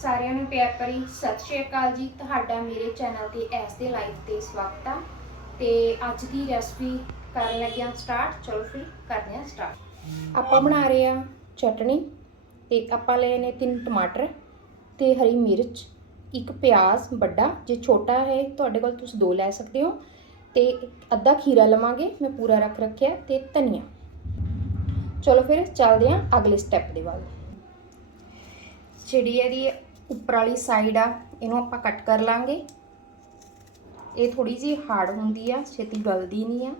ਸਾਰਿਆਂ ਨੂੰ ਪਿਆਰ ਭਰੀ ਸਤਿ ਸ਼੍ਰੀ ਅਕਾਲ ਜੀ। ਤੁਹਾਡਾ ਮੇਰੇ ਚੈਨਲ ਤੇ ਐਸ ਦੇ ਲਾਈਵ ਤੇ ਸਵਾਗਤ ਆ। ਤੇ ਅੱਜ ਦੀ ਰੈਸਪੀ ਕਰਨ ਲੱਗਿਆ ਸਟਾਰਟ ਚਲੋ ਫਿਰ ਕਰਦੇ ਹਾਂ ਸਟਾਰਟ ਆਪਾਂ ਬਣਾ ਰਹੇ ਆ ਚਟਣੀ ਤੇ ਆਪਾਂ ਲਏ ਨੇ ਤਿੰਨ ਟਮਾਟਰ ਤੇ ਹਰੀ ਮਿਰਚ, ਇੱਕ ਪਿਆਜ਼ ਵੱਡਾ। ਜੇ ਛੋਟਾ ਹੈ, ਤੁਹਾਡੇ ਕੋਲ ਤੁਸੀਂ ਦੋ ਲੈ ਸਕਦੇ ਹੋ। ਤੇ ਅੱਧਾ ਖੀਰਾ ਲਵਾਂਗੇ, ਮੈਂ ਪੂਰਾ ਰੱਖ ਰੱਖਿਆ ਤੇ ਧਨੀਆ। ਚਲੋ ਫਿਰ ਚੱਲਦੇ ਹਾਂ ਅਗਲੇ ਸਟੈਪ ਦੇ ਵੱਲ। ਜਿਹੜੀ ਇਹਦੀ ਉੱਪਰ ਵਾਲੀ ਸਾਈਡ ਆ, ਇਹਨੂੰ ਆਪਾਂ ਕੱਟ ਕਰ ਲਾਂਗੇ। ਇਹ ਥੋੜੀ ਜਿਹੀ ਹਾਰਡ ਹੁੰਦੀ ਆ, ਛੇਤੀ ਗਲਦੀ ਨਹੀਂ ਆ,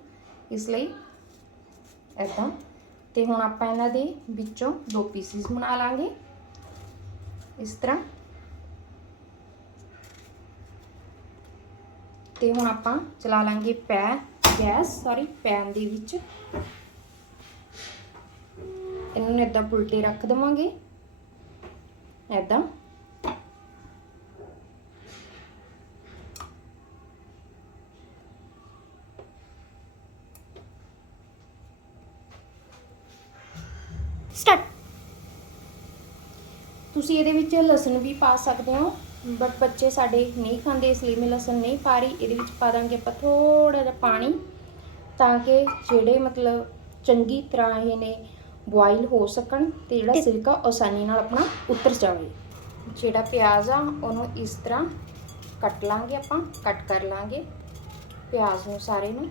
ਇਸ ਲਈ ਐਦਾਂ ਤੇ ਹੁਣ ਆਪਾਂ ਇਹਨਾਂ ਦੇ ਵਿੱਚੋਂ ਦੋ ਪੀਸਿਸ ਬਣਾ ਲਾਂਗੇ। ਇਸ ਤਰ੍ਹਾਂ। ਤੇ ਹੁਣ ਆਪਾਂ ਚਲਾ ਲਾਂਗੇ ਪੈ ਗੈਸ ਸੌਰੀ ਪੈਨ ਦੇ ਵਿੱਚ। ਇਹਨਾਂ ਨੂੰ ਇਦਾਂ ਉਲਟੇ ਰੱਖ ਦੇਵਾਂਗੇ। ਇਦਾਂ ਸਟਾਰਟ ਤੁਸੀਂ ਇਹਦੇ ਵਿੱਚ ਲਸਣ ਵੀ ਪਾ ਸਕਦੇ ਹੋ ਬਟ ਬੱਚੇ ਸਾਡੇ ਨਹੀਂ ਖਾਂਦੇ ਇਸ ਲਈ ਮੈਂ ਲਸਣ ਨਹੀਂ ਪਾ ਰਹੀ। ਇਹਦੇ ਵਿੱਚ ਪਾ ਦਾਂਗੇ ਆਪਾਂ ਥੋੜਾ ਜਿਹਾ ਪਾਣੀ ਤਾਂ ਕਿ ਜਿਹੜੇ ਮਤਲਬ ਚੰਗੀ ਤਰ੍ਹਾਂ ਇਹ ਨੇ ਬੋਇਲ ਹੋ ਸਕਣ ਤੇ ਜਿਹੜਾ ਸਿਰਕਾ ਆਸਾਨੀ ਨਾਲ ਆਪਣਾ ਉਤਰ ਜਾਵੇ। ਜਿਹੜਾ ਪਿਆਜ਼ ਆ ਉਹਨੂੰ ਇਸ ਤਰ੍ਹਾਂ ਕੱਟ ਲਾਂਗੇ ਆਪਾਂ ਕੱਟ ਕਰ ਲਾਂਗੇ ਪਿਆਜ਼ ਨੂੰ ਸਾਰੇ ਨੂੰ।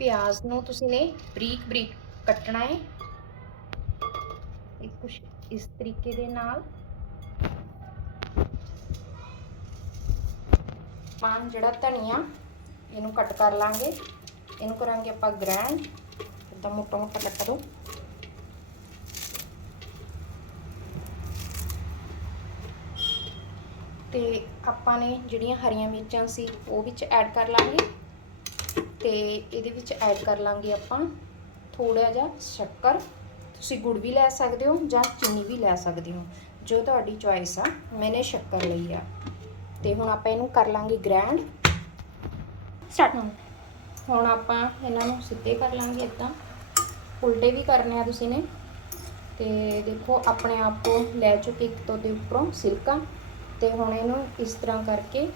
ਪਿਆਜ਼ ਨੂੰ ਤੁਸੀਂ ਨੇ ਬਰੀਕ ਬਰੀਕ ਕੱਟਣਾ ਹੈ ਇਹ ਕੁਛ ਇਸ ਤਰੀਕੇ ਦੇ ਨਾਲ। ਪਾਨ ਜਿਹੜਾ ਧਨੀਆ, ਇਹਨੂੰ ਕੱਟ ਕਰ ਲਾਂਗੇ। ਇਹਨੂੰ ਕਰਾਂਗੇ ਆਪਾਂ ਗ੍ਰੈਂਡ। ਇਦਾਂ ਮੋਟਾ ਮੋਟਾ ਕੱਟ ਦੋ। ਤੇ ਆਪਾਂ ਨੇ ਜਿਹੜੀਆਂ ਹਰੀਆਂ ਮਿਰਚਾਂ ਸੀ, ਉਹ ਵਿੱਚ ਐਡ ਕਰ ਲਾਂਗੇ। ਤੇ ਇਹਦੇ ਵਿੱਚ ਐਡ ਕਰ ਲਾਂਗੇ ਆਪਾਂ ਥੋੜਾ ਜਿਹਾ ਸ਼ੱਕਰ। ਤੁਸੀਂ ਗੁੜ ਵੀ ਲੈ ਸਕਦੇ ਹੋ ਜਾਂ ਚੀਨੀ ਵੀ ਲੈ ਸਕਦੇ ਹੋ। ਜੋ ਤੁਹਾਡੀ ਚੁਆਇਸ ਆ ਮੈਨੇ ਸ਼ੱਕਰ ਲਈ ਆ। ਤੇ ਹੁਣ ਆਪਾਂ ਇਹਨੂੰ ਕਰ ਲਾਂਗੇ ਗ੍ਰੈਂਡ ਸਟਾਰਟ ਹੁਣ। ਆਪਾਂ ਇਹਨਾਂ ਨੂੰ ਸਿੱਧੇ ਕਰ ਲਾਂਗੇ ਇਦਾਂ ਉਲਟੇ ਵੀ ਕਰਨੇ ਆ ਤੁਸੀਂ ਨੇ। ਤੇ ਦੇਖੋ ਆਪਣੇ ਆਪ ਤੋਂ ਲੈ ਚੁੱਕੇ ਇੱਕ ਤੋਂ ਦੇ ਉੱਪਰੋਂ ਸਿਲਕਾ। ਤੇ ਹੁਣ ਇਹਨੂੰ ਇਸ ਤਰ੍ਹਾਂ ਕਰਕੇ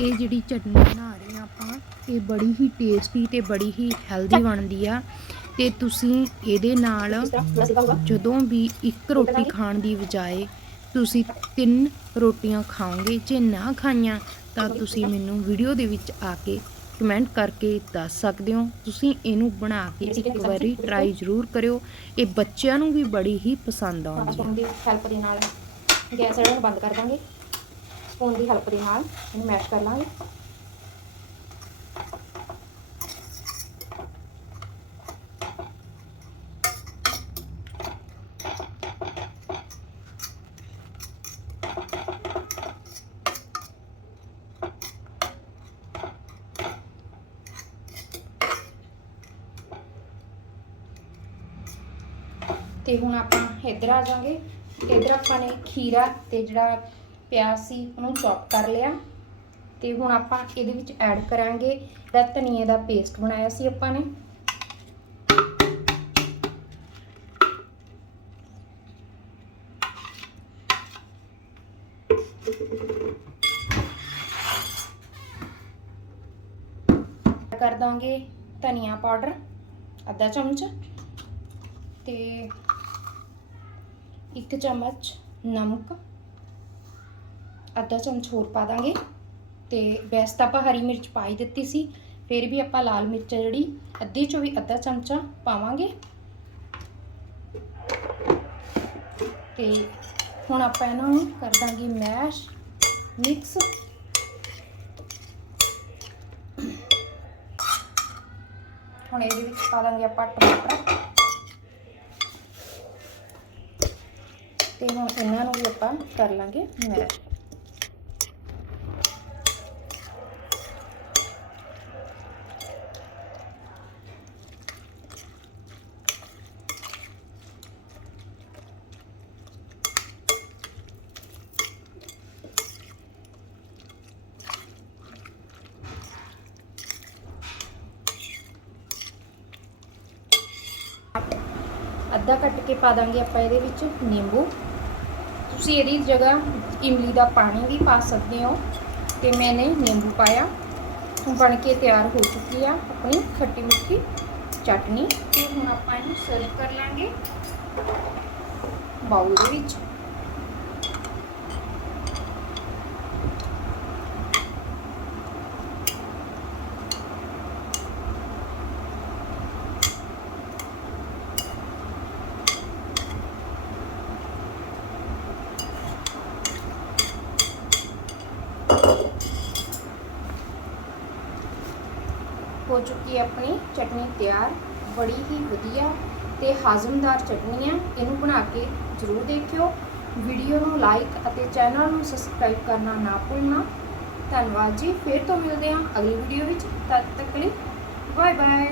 ਇਹ ਜਿਹੜੀ ਚਟਨੀ ਬਣਾ ਰਹੇ ਆ ਆਪਾਂ, ਇਹ ਬੜੀ ਹੀ ਟੇਸਟੀ ਤੇ ਬੜੀ ਹੀ ਹੈਲਦੀ ਬਣਦੀ ਆ। ਤੇ ਤੁਸੀਂ ਇਹਦੇ ਨਾਲ ਜਦੋਂ ਵੀ ਇੱਕ ਰੋਟੀ ਖਾਣ ਦੀ ਬਜਾਏ ਤੁਸੀਂ ਤਿੰਨ ਰੋਟੀਆਂ ਖਾਓਗੇ, ਜੇ ਨਾ ਖਾਈਆਂ ਤਾਂ ਤੁਸੀਂ ਮੈਨੂੰ ਵੀਡੀਓ ਦੇ ਵਿੱਚ ਆ ਕੇ ਕਮੈਂਟ ਕਰਕੇ ਦੱਸ ਸਕਦੇ ਹੋ। ਤੁਸੀਂ ਇਹਨੂੰ ਬਣਾ ਕੇ ਇੱਕ ਵਾਰੀ ਟਰਾਈ ਜ਼ਰੂਰ ਕਰਿਓ। ਇਹ ਬੱਚਿਆਂ ਨੂੰ ਵੀ ਬੜੀ ਹੀ ਪਸੰਦ ਆਉਂਦੀ ਹੈ ਹੈਲਪ ਦੇ ਨਾਲ ਗੈਸ ਜਿਹੜਾ ਬੰਦ ਕਰ ਦਾਂਗੇ। ਸਪੂਨ ਦੀ ਹੈਲਪ ਦੇ ਨਾਲ ਇਹਨੂੰ ਮੈਸ਼ ਕਰ ਲਾਂਗੇ। ਤੇ ਹੁਣ ਆਪਾਂ ਇੱਧਰ ਆ ਜਾਾਂਗੇ ਇੱਧਰ ਆਪਾਂ ਨੇ ਖੀਰਾ ਤੇ ਜਿਹੜਾ ਪਿਆਜ਼ ਸੀ, ਉਹਨੂੰ ਚੌਪ ਕਰ ਲਿਆ ਤੇ ਹੁਣ ਆਪਾਂ ਇਹਦੇ ਵਿੱਚ ਐਡ ਕਰਾਂਗੇ ਜਿਹੜਾ ਧਨੀਏ ਦਾ ਪੇਸਟ ਬਣਾਇਆ ਸੀ ਆਪਾਂ ਨੇ। ਕਰ ਦਾਂਗੇ ਧਨੀਆ ਪਾਊਡਰ, ਅੱਧਾ ਚਮਚ ਤੇ ਇੱਕ ਚਮਚ ਨਮਕ। ਅੱਧਾ ਚਮਚ ਹੋਰ ਪਾ ਦਾਂਗੇ ਤੇ ਵੈਸੇ ਤਾਂ ਆਪਾਂ ਹਰੀ ਮਿਰਚ ਪਾ ਦਿੱਤੀ ਸੀ, ਫਿਰ ਵੀ ਆਪਾਂ ਲਾਲ ਮਿਰਚ ਆ ਜਿਹੜੀ, ਅੱਧੇ ਚੋਂ ਵੀ ਅੱਧਾ ਚਮਚਾ ਪਾਵਾਂਗੇ। ਤੇ ਹੁਣ ਆਪਾਂ ਇਹਨਾਂ ਨੂੰ ਕਰ ਦਾਂਗੇ ਮੈਸ਼, ਮਿਕਸ। ਹੁਣ ਇਹਦੇ ਵਿੱਚ ਪਾ ਦਾਂਗੇ ਆਪਾਂ ਟਮਾਟਰ। ਤੇ ਹੁਣ ਇਹਨਾਂ ਨੂੰ ਵੀ ਆਪਾਂ ਕਰ ਲਾਂਗੇ ਮੈਸ਼। ਅੱਧਾ ਕੱਟ ਕੇ ਪਾ ਦਾਂਗੇ ਆਪਾਂ ਇਹਦੇ ਵਿੱਚ ਨਿੰਬੂ। ਤੁਸੀਂ ਇਹਦੀ ਜਗ੍ਹਾ ਇਮਲੀ ਦਾ ਪਾਣੀ ਵੀ ਪਾ ਸਕਦੇ ਹੋ ਤੇ ਮੈंने ਨਿੰਬੂ ਪਾਇਆ। ਬਣ ਕੇ ਤਿਆਰ ਹੋ ਚੁੱਕੀ ਆ ਆਪਣੀ ਖੱਟੀ ਮਿੱਠੀ ਚਟਨੀ। ਤੇ ਹੁਣ ਆਪਾਂ ਇਹਨੂੰ ਸਰਵ ਕਰ ਲਾਂਗੇ। ਬਾਉਲ ਦੇ ਵਿੱਚ। ਹੋ ਚੁੱਕੀ ਹੈ ਆਪਣੀ ਚਟਨੀ ਤਿਆਰ, ਬੜੀ ਹੀ ਵਧੀਆ ਤੇ ਹਾਜ਼ਮਦਾਰ ਚਟਨੀ ਹੈ। ਇਹਨੂੰ ਬਣਾ ਕੇ ਜ਼ਰੂਰ ਦੇਖਿਓ। ਵੀਡੀਓ ਨੂੰ ਲਾਈਕ ਅਤੇ ਚੈਨਲ ਨੂੰ ਸਬਸਕ੍ਰਾਈਬ ਕਰਨਾ ਨਾ ਭੁੱਲਣਾ। ਧੰਨਵਾਦ ਜੀ। ਫਿਰ ਤੋਂ ਮਿਲਦੇ ਹਾਂ ਅਗਲੀ ਵੀਡੀਓ ਵਿੱਚ। ਤਦ ਤੱਕ ਲਈ ਬਾਏ ਬਾਏ